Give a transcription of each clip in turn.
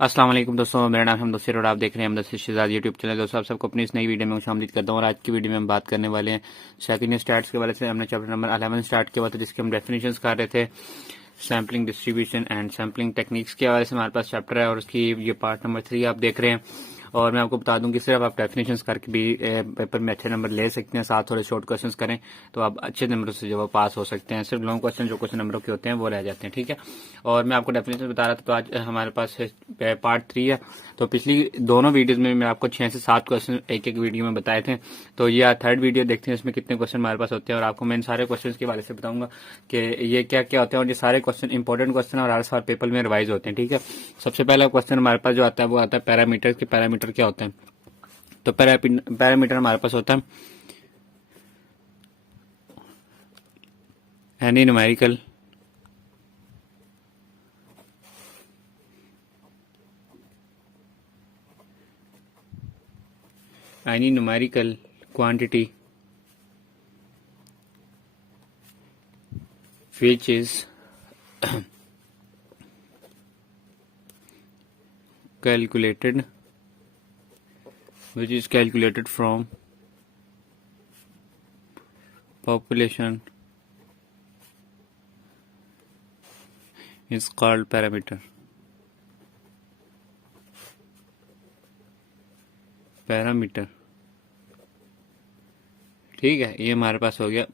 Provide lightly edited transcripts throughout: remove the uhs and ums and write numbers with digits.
अस्सलाम वालेकुम दोस्तों, मेरा नाम है मुदस्सिर और आप देख रहे हैं मुदस्सिर शहजाद यूट्यूब चैनल। दोस्तों, आप सबको अपनी इस नई वीडियो में खुशामदीद करता हूँ और आज की वीडियो में हम बात करने वाले हैं सेकंड स्टार्ट्स के बारे में। हमने चैप्टर नंबर 11 स्टार्ट किया हुआ था जिसके हम डेफिनेशंस कर रहे थे। Sampling distribution and sampling techniques के हवाले से हमारे पास चैप्टर है और उसकी ये पार्ट नंबर 3 आप देख रहे हैं। और मैं आपको बता दूं कि सिर्फ आप डेफिनेशंस करके भी पेपर में अच्छे नंबर ले सकते हैं। साथ थोड़े शॉर्ट क्वेश्चंस करें तो आप अच्छे नंबरों से जो पास हो सकते हैं। सिर्फ लॉन्ग क्वेश्चन जो कुछ नंबरों के होते हैं वो रह जाते हैं, ठीक है। और मैं आपको डेफिनेशन बता रहा था, तो आज हमारे पास पार्ट 3 है। तो पिछली दोनों वीडियोज में मैं आपको 6 से 7 क्वेश्चन एक एक वीडियो में बताए थे। तो ये थर्ड वीडियो देखते हैं इसमें कितने क्वेश्चन हमारे पास होते हैं और आपको मैं इन सारे क्वेश्चन के बारे में बताऊंगा कि ये क्या क्या होते हैं। और ये सारे क्वेश्चन इंपॉर्टेंट क्वेश्चन और हर साल पेपर में रिवाइज होते हैं, ठीक है। सबसे पहला क्वेश्चन हमारे पास जो आता है वो आता है पैरामीटर के। पैरामीटर क्या होते हैं? तो पैरामीटर हमारे पास होता है any numerical quantity which is calculated from population is called parameter. ठीक है, ये हमारे पास हो गया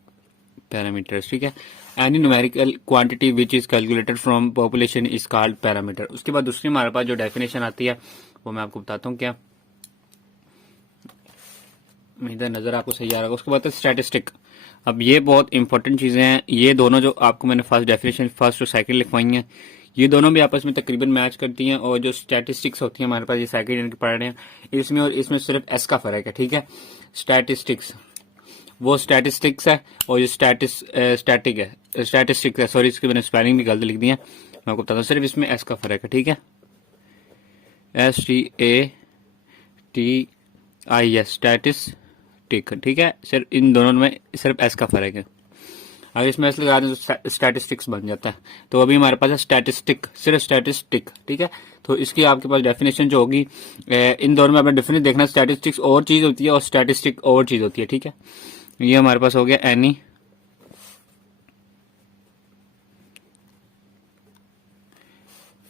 पैरामीटर्स, ठीक है। Any numerical quantity which is calculated from population is called parameter. उसके बाद दूसरी हमारे पास जो डेफिनेशन आती है वो मैं आपको बताता हूँ क्या। इधर नजर आपको सही आ रहा है। उसके बाद स्टैटिस्टिक। अब ये बहुत इंपॉर्टेंट चीजें हैं। ये दोनों जो आपको मैंने फर्स्ट डेफिनेशन फर्स्ट और सेकंड लिखवाई हैं, ये दोनों भी आपस में तकरीबन मैच करती हैं। और जो स्टैटिस्टिक्स होती है हमारे पास, ये सेकंड ईयर की पढ़ रहे हैं, इसमें और इसमें सिर्फ एस का फर्क है, ठीक है। स्टैटिस्टिक्स वो स्टैटिस्टिक्स है और ये स्टैटिक है, स्टैटिस्टिक्स है। सॉरी, इसकी मैंने स्पेलिंग भी गलत लिख दी है, मैं आपको बताता हूँ। सिर्फ इसमें एस का फर्क है, ठीक है। STATIS स्टैटिस्टिक, ठीक है। सिर्फ इन दोनों में सिर्फ एस का फर्क है। अगर इसमें एस लगा दें तो स्टैटिस्टिक्स बन जाता है। तो अभी हमारे पास है स्टैटिस्टिक, सिर्फ स्टैटिस्टिक, ठीक है। तो इसकी आपके पास डेफिनेशन जो होगी, इन दोनों में आपने डिफरेंस देखना। स्टैटिस्टिक्स और चीज होती है और स्टैटिस्टिक और चीज होती है, ठीक है। ये हमारे पास हो गया एनी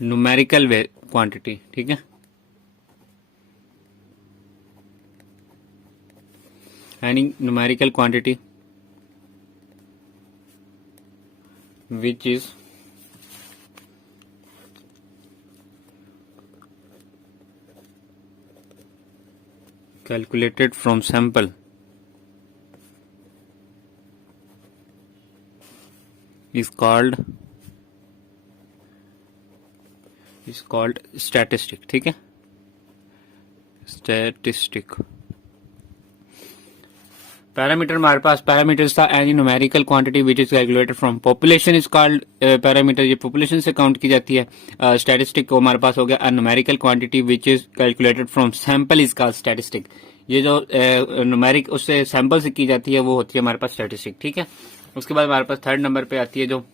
न्यूमेरिकल क्वांटिटी, ठीक है। Any numerical quantity which is calculated from sample is called statistic, ठीक है। स्टैटिस्टिक। पैरामीटर हमारे पास पैरामीटर्स था any numerical quantity which is calculated from population is called parameter. ये पॉपुलेशन से काउंट की जाती है। स्टैटिस्टिक को हमारे पास हो गया numerical quantity which is calculated from sample is called statistic. ये जो न्यूमेरिक उससे सैंपल से की जाती है वो होती है हमारे पास स्टैटिस्टिक, ठीक है। उसके बाद हमारे पास थर्ड नंबर पे आती है, जो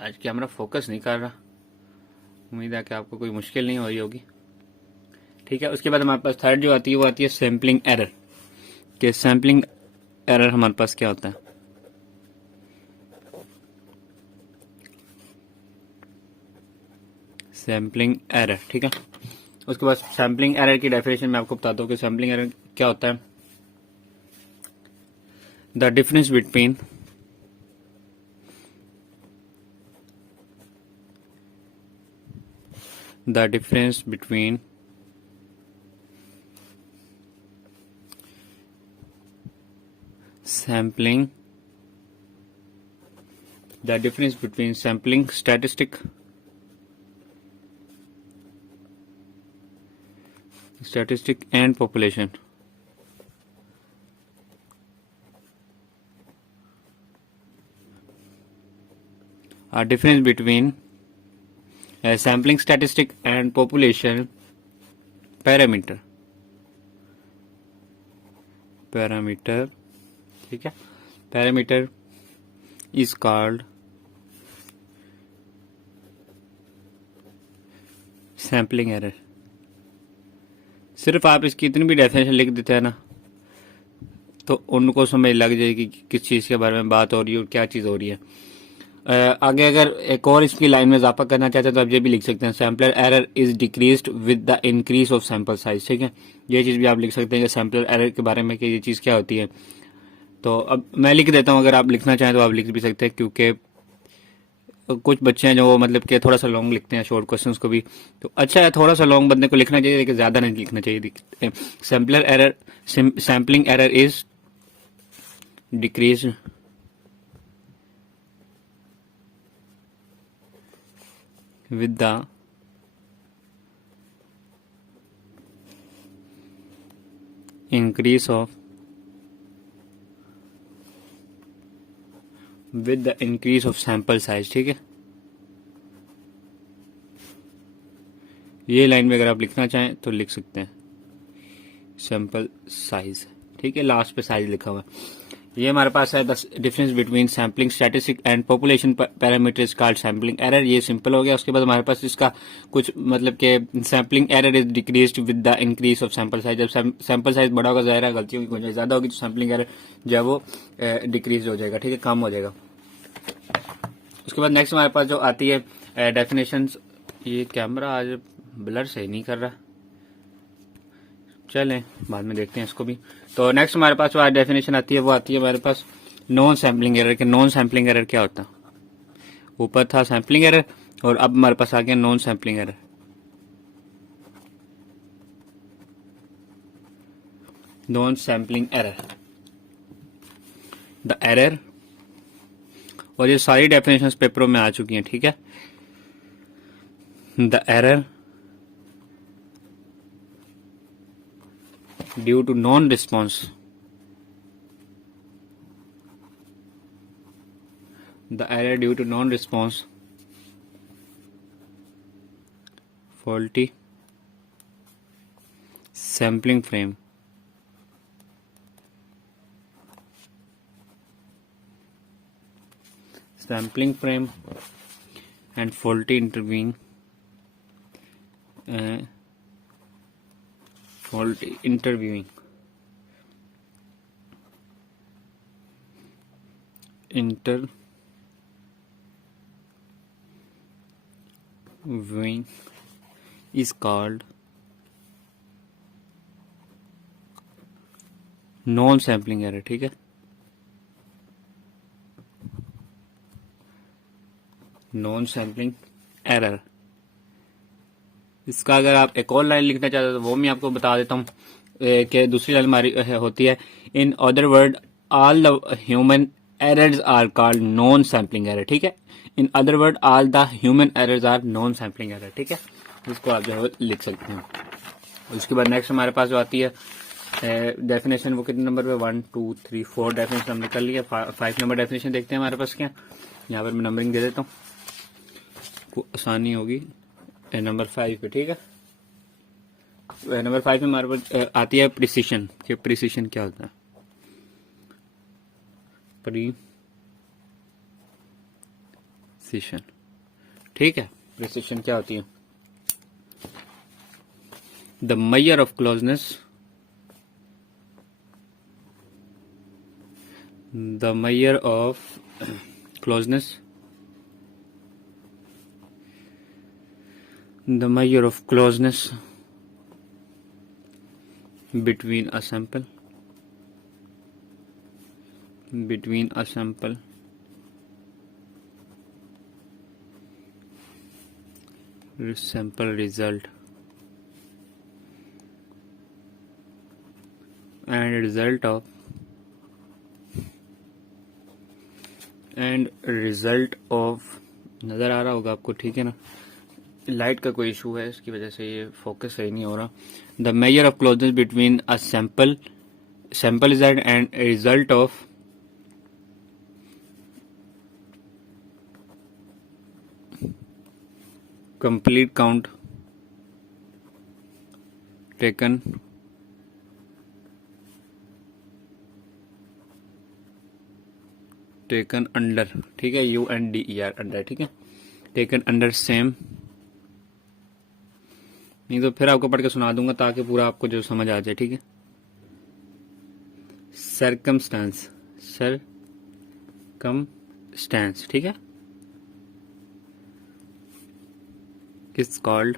आज कैमरा फोकस नहीं कर रहा, उम्मीद है कि आपको कोई मुश्किल नहीं हो रही होगी, ठीक है। उसके बाद हमारे पास थर्ड जो आती है वो आती है सैम्पलिंग एरर। कि सैम्पलिंग एरर हमारे पास क्या होता है? सैम्पलिंग एरर, ठीक है। उसके बाद सैम्पलिंग एरर की डेफिनेशन मैं आपको बताता हूँ कि सैम्पलिंग एरर क्या होता है। The difference between sampling the difference between sampling statistic and population. A difference between a sampling statistic and population parameter, ठीक है। Parameter is called sampling error. सिर्फ आप इसकी इतनी भी डेफिनेशन लिख देते हैं ना तो उनको समझ लग जाएगी कि किस चीज़ के बारे में बात हो रही है और क्या चीज़ हो रही है। आगे अगर एक और इसकी लाइन में इजाफा करना चाहते हैं तो आप ये भी लिख सकते हैं, sampler error is decreased with the increase of sample size. ठीक है, ये चीज़ भी आप लिख सकते हैं कि सैम्पलर एरर के बारे में कि ये चीज़ क्या होती है। तो अब मैं लिख देता हूँ, अगर आप लिखना चाहें तो आप लिख भी सकते हैं, क्योंकि कुछ बच्चे हैं जो मतलब कि थोड़ा सा लॉन्ग लिखते हैं शॉर्ट क्वेश्चंस को भी, तो अच्छा है थोड़ा सा लॉन्ग बंदे को लिखना चाहिए, लेकिन ज़्यादा नहीं लिखना चाहिए। Sampler error, sampling error is decrease with the increase of sample size। ठीक है, ये लाइन में अगर आप लिखना चाहें तो लिख सकते हैं सैंपल साइज। ठीक है, लास्ट पे साइज लिखा हुआ है। ये हमारे पास है the difference between sampling statistic and population parameters called sampling error. ये सिंपल हो गया। उसके बाद हमारे पास इसका कुछ मतलब कि sampling error is decreased with the increase of sample size. जब सैंपल साइज बड़ा होगा, ज़ाहिर है गलतियों की गुंजाइश ज़्यादा होगी, तो सैम्पलिंग एरर जो है वो डिक्रीज हो जाएगा। ठीक है, कम हो जाएगा। उसके बाद नेक्स्ट हमारे पास जो आती है डेफिनेशन, ये कैमरा आज ब्लर सही नहीं कर रहा, चलें बाद में देखते हैं इसको भी। तो नेक्स्ट हमारे पास जो डेफिनेशन आती है वो आती है हमारे पास नॉन सैम्पलिंग एरर के। नॉन सैम्पलिंग एरर क्या होता है? ऊपर था सैम्पलिंग एरर और अब हमारे पास आ गया non sampling error. Non sampling error, the error, और ये सारी डेफिनेशंस पेपरों में आ चुकी हैं। ठीक है, the error due to non response, the error due to non-response, faulty sampling frame, and faulty interviewing, interviewing is called non sampling error. ठीक है, नॉन सैम्पलिंग एरर। इसका अगर आप एक और लाइन लिखना चाहते हो तो वो मैं आपको बता देता हूँ कि दूसरी लाइन हमारी होती है, in other word all the human errors are called non sampling error. ठीक है, in other word all the human errors are non sampling error. ठीक है, इसको आप जो है लिख सकते हैं। उसके बाद नेक्स्ट हमारे पास जो आती है डेफिनेशन, वो कितने नंबर पे, 1 2 3 4 डेफिनेशन हमने कर लिया। 5 नंबर डेफिनेशन देखते हैं हमारे पास क्या। यहाँ पर मैं नंबरिंग दे देता हूँ, आसानी होगी। नंबर 5 पे, ठीक है, नंबर 5 में हमारे पास आती है प्रिसिशन। कि प्रिसिशन क्या होता है? प्रिसिशन, ठीक है, प्रिसिशन क्या होती है? The measure of closeness, the measure of closeness, the measure of closeness between a sample sample result and result of नजर आ रहा होगा आपको, ठीक है ना? लाइट का कोई इशू है, इसकी वजह से ये फोकस सही नहीं हो रहा। The measure of closeness between a sample result and result of complete count taken under, ठीक है, UNDER अंडर, ठीक है, टेकन अंडर सेम नहीं तो फिर आपको पढ़ के सुना दूंगा ताकि पूरा आपको जो समझ आ जाए, ठीक है। सर्कमस्टांस, सर्कमस्टांस, ठीक है, is called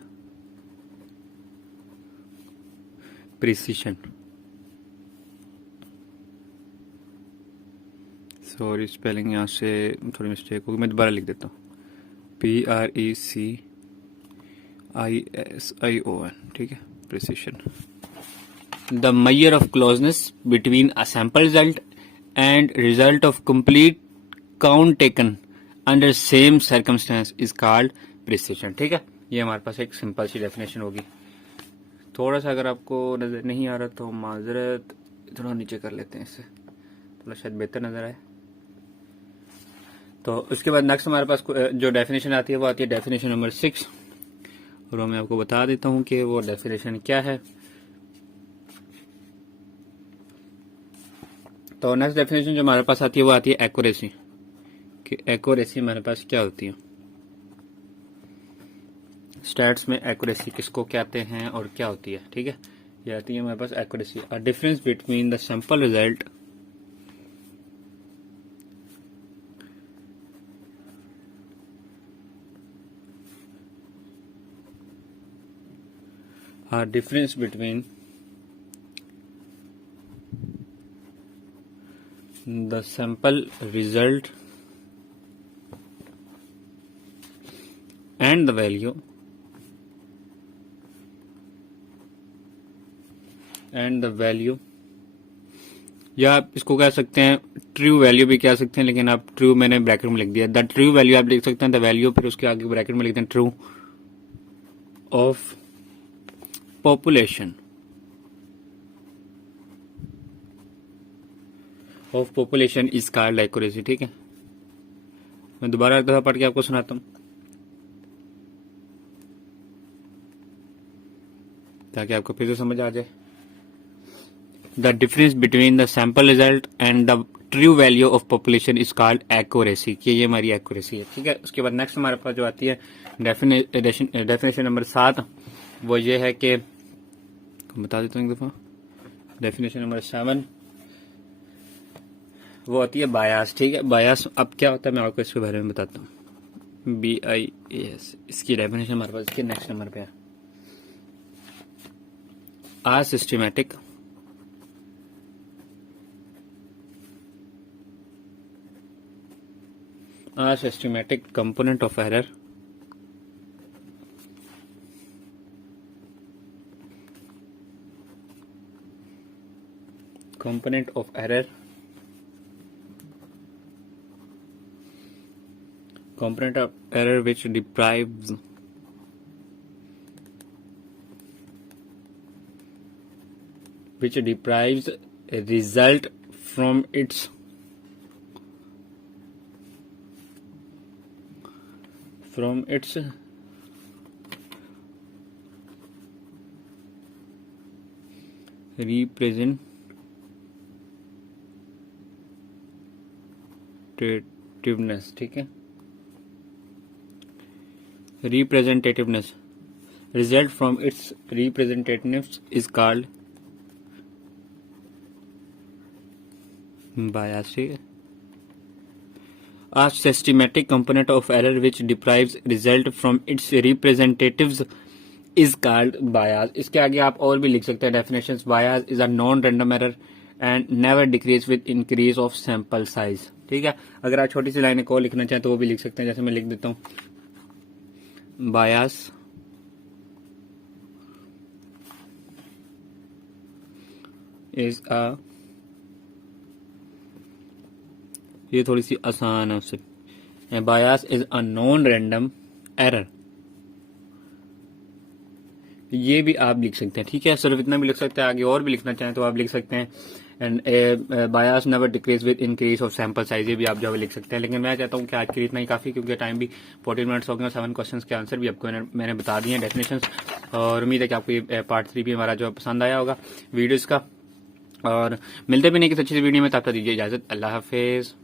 precision. Sorry spelling यहाँ से थोड़ी मिस्टेक होगी, मैं दोबारा लिख देता हूँ। PRECISION, ठीक है, precision. The measure of closeness between a sample result and result of complete count taken under same circumstance is called precision, ठीक है। ये हमारे पास एक सिंपल सी डेफिनेशन होगी। थोड़ा सा अगर आपको नजर नहीं आ रहा तो माजरत, थोड़ा नीचे कर लेते हैं इससे, थोड़ा शायद बेहतर नजर आए। तो उसके बाद नेक्स्ट हमारे पास जो डेफिनेशन आती है वो आती है डेफिनेशन नंबर 6, और मैं आपको बता देता हूं कि वो डेफिनेशन क्या है। तो नेक्स्ट डेफिनेशन जो हमारे पास आती है वो आती है एक्यूरेसी, कि एक्यूरेसी हमारे पास क्या होती है। स्टैट्स में एक्यूरेसी किसको कहते हैं और क्या होती है, ठीक है। ये आती है हमारे पास accuracy, a difference between the sample result difference between the sample result and the value या आप इसको कह सकते हैं ट्रू वैल्यू भी कह सकते हैं, लेकिन आप ट्रू मैंने ब्रैकेट में लिख दिया। द ट्रू वैल्यू आप लिख सकते हैं, द वैल्यू फिर उसके आगे ब्रैकेट में लिखते हैं true of population is called accuracy, ठीक है। मैं दोबारा एक दफा पढ़ के आपको सुनाता हूं ताकि आपको फिर से समझ आ जाए। The difference between the sample result and the true value of population is called accuracy, कि ये हमारी एक्यूरेसी है, ठीक है। उसके बाद नेक्स्ट हमारे पास जो आती है डेफिनेशन नंबर 7, वो ये है कि बता देता हूँ एक दफा। डेफिनेशन नंबर 7 वो आती है बायास, ठीक है। बायास अब क्या होता है मैं आपको इसके बारे में बताता हूँ। BIAS, इसकी डेफिनेशन हमारे पास इसके नेक्स्ट नंबर पे है। A systematic component of error which deprives a result from its representativeness, ठीक है। representativeness, result from its representativeness is called bias, ठीक है। A systematic component of error which deprives result from its representatives is called bias। इसके आगे आप और भी लिख सकते हैं definitions. bias is a non random error and never decrease with increase of sample size, ठीक है। अगर आप छोटी सी लाइन को लिखना चाहें तो वो भी लिख सकते हैं, जैसे मैं लिख देता हूँ bias is a, ये थोड़ी सी आसान है उससे। Bias is a non random error, ये भी आप लिख सकते हैं, ठीक है। सिर्फ इतना भी लिख सकते हैं, आगे और भी लिखना चाहें तो आप लिख सकते हैं। And bias never decrease with increase of sample size, ये भी आप जो लिख सकते हैं। लेकिन मैं चाहता हूँ कि आज के लिए इतना ही काफी, क्योंकि टाइम भी 14 मिनट्स हो गए और 7 क्वेश्चंस के आंसर भी आपको मैंने बता दिए हैं डेफिनेशंस। और उम्मीद है कि आपको ये पार्ट 3 भी हमारा जो पसंद आया होगा वीडियोस का। और मिलते भी नहीं किसी अच्छी वीडियो में, तब तक दीजिए इजाजत। अल्लाह हाफिज।